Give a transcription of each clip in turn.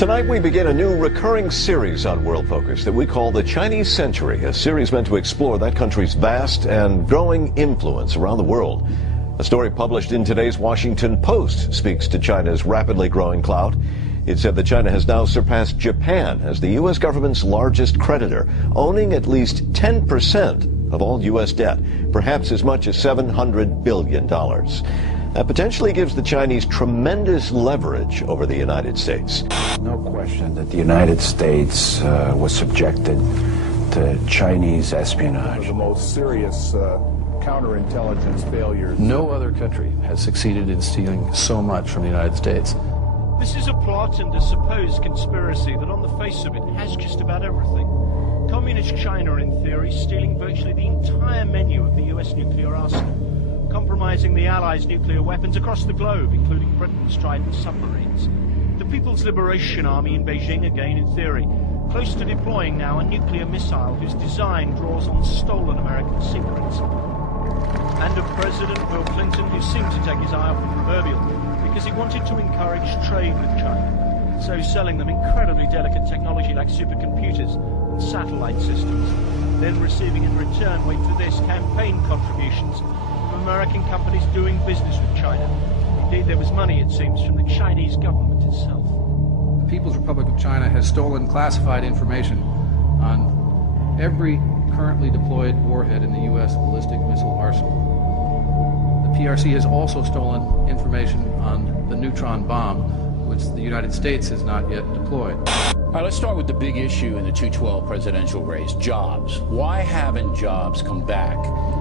Tonight we begin a new recurring series on World Focus that we call the Chinese Century, a series meant to explore that country's vast and growing influence around the world. A story published in today's Washington Post speaks to China's rapidly growing clout. It said that China has now surpassed Japan as the U.S. government's largest creditor, owning at least 10% of all U.S. debt, perhaps as much as $700 billion. That potentially gives the Chinese tremendous leverage over the United States. No question that the United States was subjected to Chinese espionage. The most serious counterintelligence failures. No other country has succeeded in stealing so much from the United States. This is a plot and a supposed conspiracy that on the face of it has just about everything. Communist China, in theory, stealing virtually the entire menu of the US nuclear arsenal, compromising the Allies' nuclear weapons across the globe, including Britain's Trident submarines. The People's Liberation Army in Beijing, again in theory, close to deploying now a nuclear missile whose design draws on stolen American secrets. And a President, Bill Clinton, who seemed to take his eye off the proverbial because he wanted to encourage trade with China, so selling them incredibly delicate technology like supercomputers and satellite systems, then receiving in return, wait for this, campaign contributions from American companies doing business with China. Indeed, there was money, it seems, from the Chinese government itself. The People's Republic of China has stolen classified information on every currently deployed warhead in the U.S. ballistic missile arsenal. The PRC has also stolen information on the neutron bomb, which the United States has not yet deployed. All right, let's start with the big issue in the 2012 presidential race, jobs. Why haven't jobs come back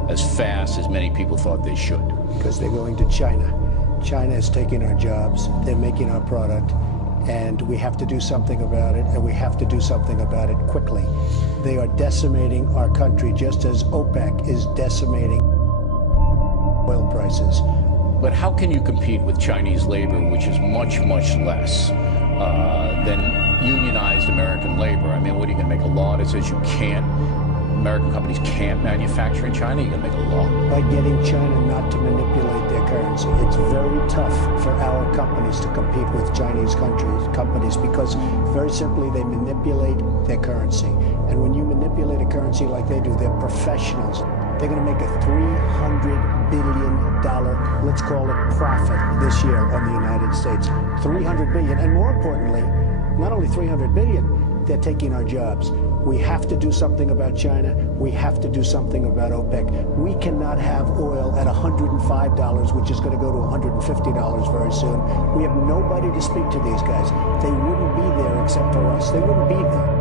as fast as many people thought they should? Because they're going to China. China is taking our jobs, they're making our product, and we have to do something about it, and we have to do something about it quickly. They are decimating our country just as OPEC is decimating oil prices. But how can you compete with Chinese labor, which is much, much less than unionized American labor? I mean, what, are you going to make a law that says you can't, American companies can't manufacture in China? You're going to make a law? By getting China not to manipulate their currency. It's very tough for our companies to compete with Chinese companies because, very simply, they manipulate their currency. And when you manipulate a currency like they do, they're professionals. They're going to make a $300 billion, let's call it, profit this year on the United States. $300 billion. And more importantly, not only $300 billion, they're taking our jobs. We have to do something about China. We have to do something about OPEC. We cannot have oil at $105, which is going to go to $150 very soon. We have nobody to speak to these guys. They wouldn't be there except for us. They wouldn't be there.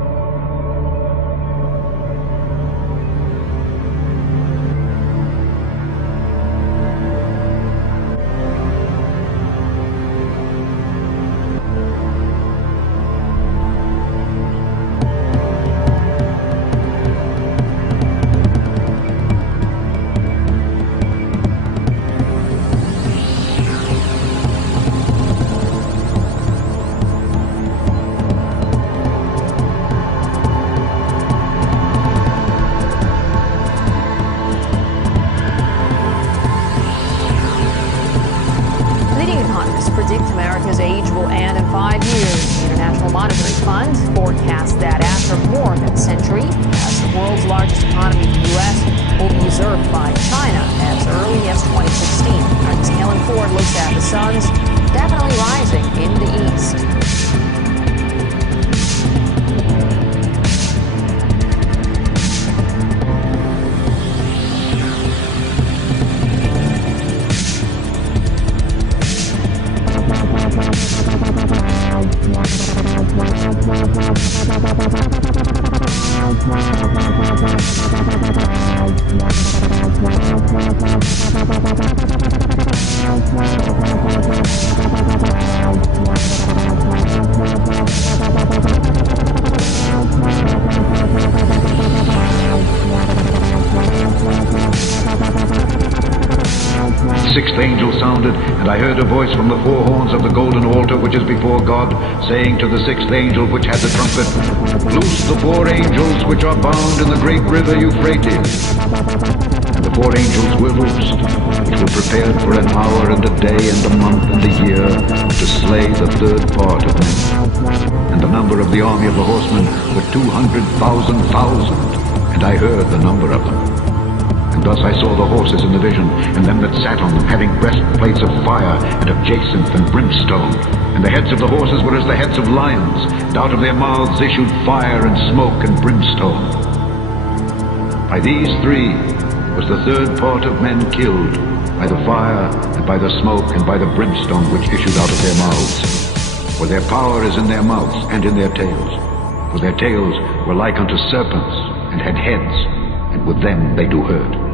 Predict America's age will end in 5 years. The International Monetary Fund forecasts that after more than a century, as the world's largest economy, the U.S. will be usurped by China as early as 2016. As Helen Ford looks at the sun's definitely rising in the east. 6th angel sounded, and I heard a voice from the four horns of the golden altar which is before God, saying to the 6th angel which had the trumpet, Loose the 4 angels which are bound in the great river Euphrates. And the four angels were loosed, which were prepared for an hour and a day and a month and a year to slay the third part of men. And the number of the army of the horsemen were 200,000,000, and I heard the number of them. And thus I saw the horses in the vision, and them that sat on them, having breastplates of fire, and of jacinth and brimstone. And the heads of the horses were as the heads of lions, and out of their mouths issued fire and smoke and brimstone. By these three was the third part of men killed, by the fire, and by the smoke, and by the brimstone which issued out of their mouths. For their power is in their mouths and in their tails. For their tails were like unto serpents, and had heads, and with them they do hurt.